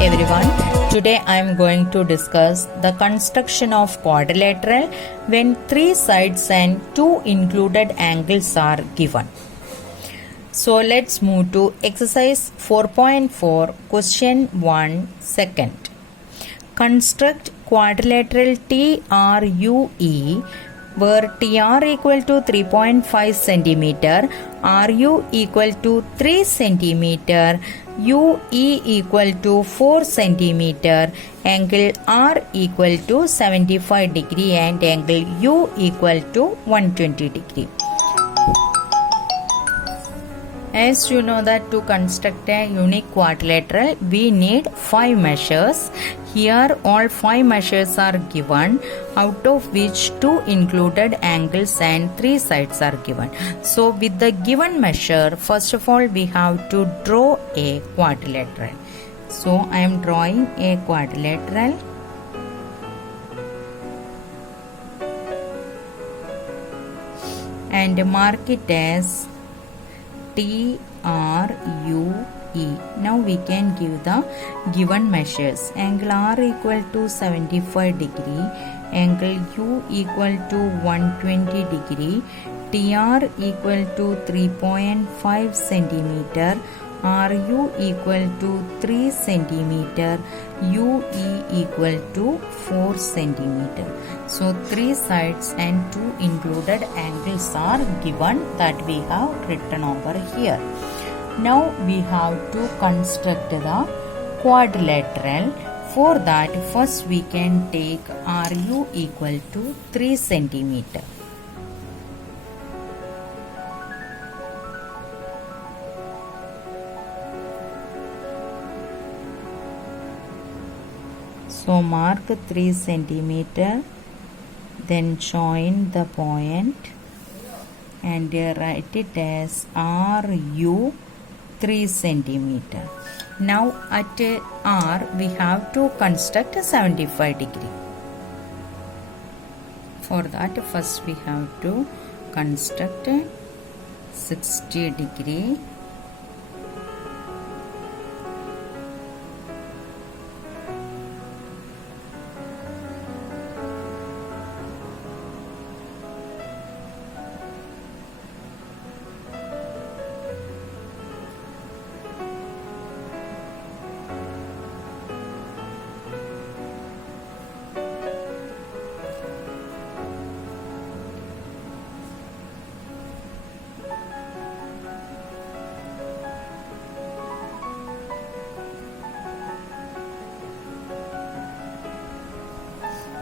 everyone. Today I am going to discuss the construction of quadrilateral when three sides and two included angles are given. So let's move to exercise 4.4 question 1 second. Construct quadrilateral TRUE where TR equal to 3.5 centimeter, RU equal to 3 centimeter, UE equal to 4 centimeter, angle R equal to 75 degree and angle U equal to 120 degree. As you know that to construct a unique quadrilateral we need 5 measures. Here all 5 measures are given, out of which 2 included angles and 3 sides are given. So with the given measure, first of all we have to draw a quadrilateral. So I am drawing a quadrilateral. And mark it as TRUE. Now we can give the given measures. Angle R equal to 75 degree, angle U equal to 120 degree, TR equal to 3.5 centimeter, RU equal to 3 centimeter, UE equal to 4 centimeter. So 3 sides and 2 included angles are given that we have written over here. Now we have to construct the quadrilateral. For that first we can take RU equal to 3 centimeter. So mark 3 centimeter, then join the point and write it as RU 3 centimeter. Now at R we have to construct a 75 degree. For that first we have to construct a 60 degree.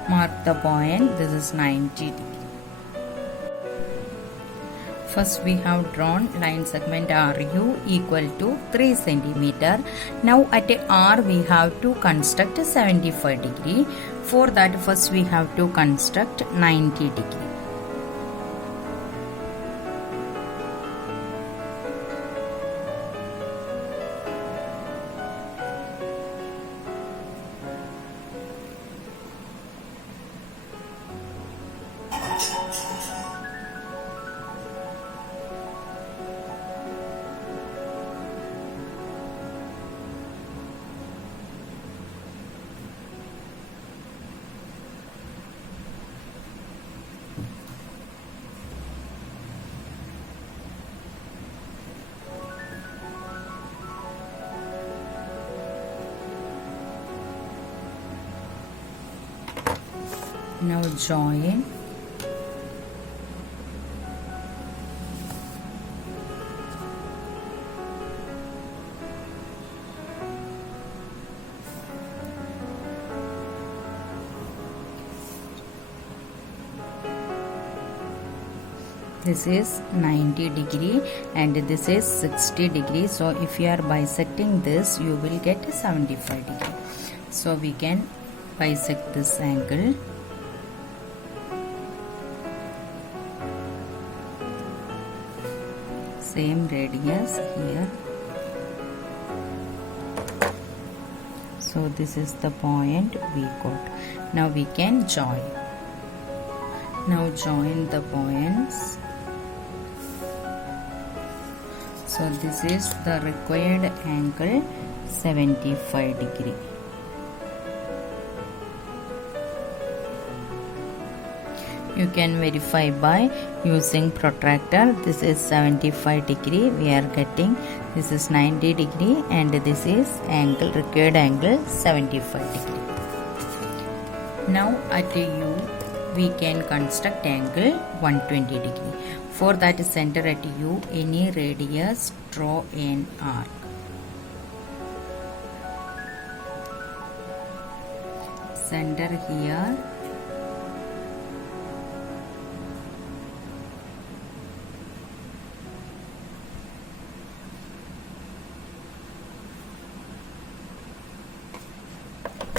Mark the point, this is 90 degree. First we have drawn line segment RU equal to 3 centimeter. Now at R we have to construct 75 degree. For that first we have to construct 90 degree. Now join. This is 90 degree and this is 60 degree. So if you are bisecting this, you will get 75 degree. So we can bisect this angle. Same radius here. So this is the point we got. Now we can join. Now join the points. So this is the required angle 75 degree. You can verify by using protractor. This is 75 degree we are getting. This is 90 degree and this is angle, required angle 75 degree. Now at U we can construct angle 120 degree. For that center at U, any radius, draw an arc. Center here.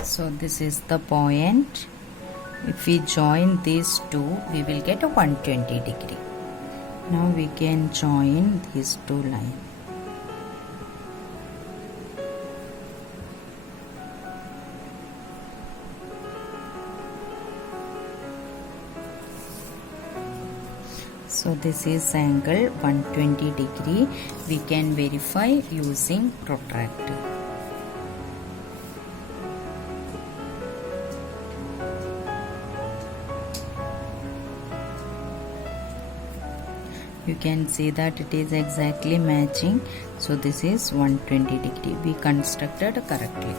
So this is the point. If we join these two, we will get a 120 degree. Now we can join these two lines. So this is angle 120 degree. We can verify using protractor. You can see that it is exactly matching. So this is 120 degree. We constructed correctly.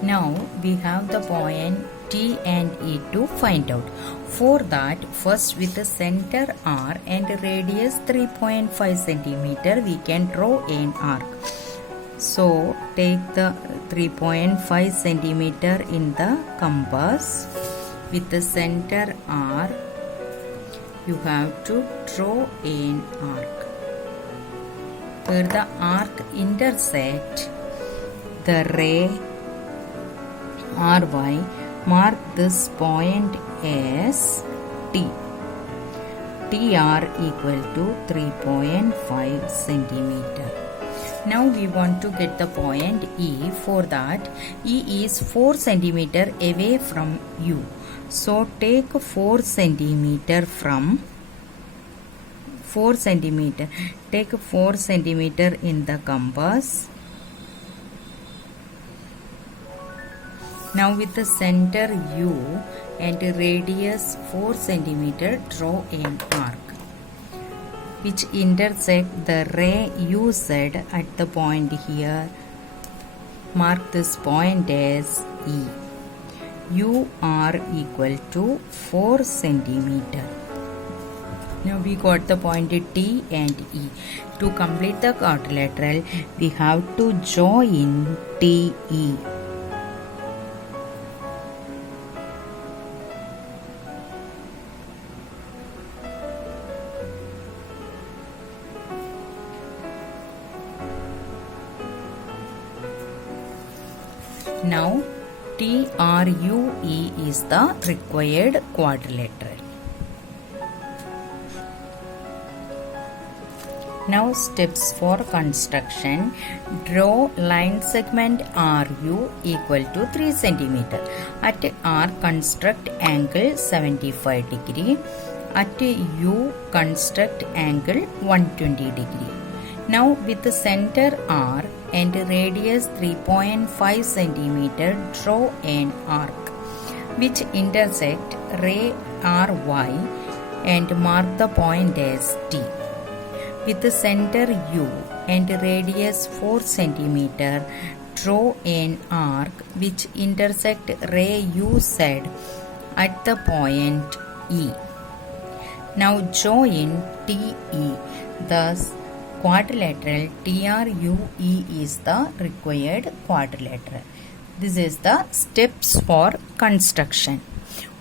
Now we have the point T and E to find out. For that, first with the center R and radius 3.5 centimeter, we can draw an arc. So take the 3.5 centimeter in the compass. With the center R, you have to draw an arc. Where the arc intersect the ray RY, mark this point as T. TR equal to 3.5 centimeter. Now we want to get the point E. For that, E is 4 centimeter away from U. So take 4 centimeter from 4 centimeter. Take 4 centimeter in the compass. Now with the center U and radius 4 centimeter, draw an arc which intersect the ray UZ at the point here. Mark this point as E. UR equal to 4 centimeter. Now we got the point T and E. To complete the quadrilateral, we have to join TE. Now TRUE is the required quadrilateral. Now steps for construction. Draw line segment RU equal to 3 centimeter. At R, construct angle 75 degree. At U, construct angle 120 degree. Now with the center R and radius 3.5 centimeter, draw an arc which intersect ray RY and mark the point as T. With the center U and radius 4 centimeter, draw an arc which intersect ray UZ at the point E. Now join TE. Thus quadrilateral TRUE is the required quadrilateral. This is the steps for construction.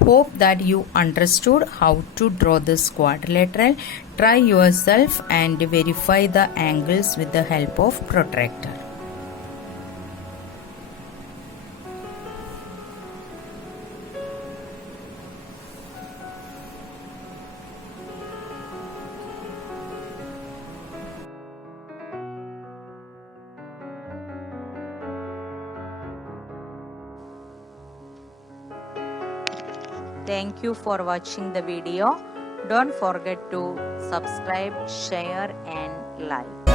Hope that you understood how to draw this quadrilateral. Try yourself and verify the angles with the help of protractor. Thank you for watching the video. Don't forget to subscribe, share and like.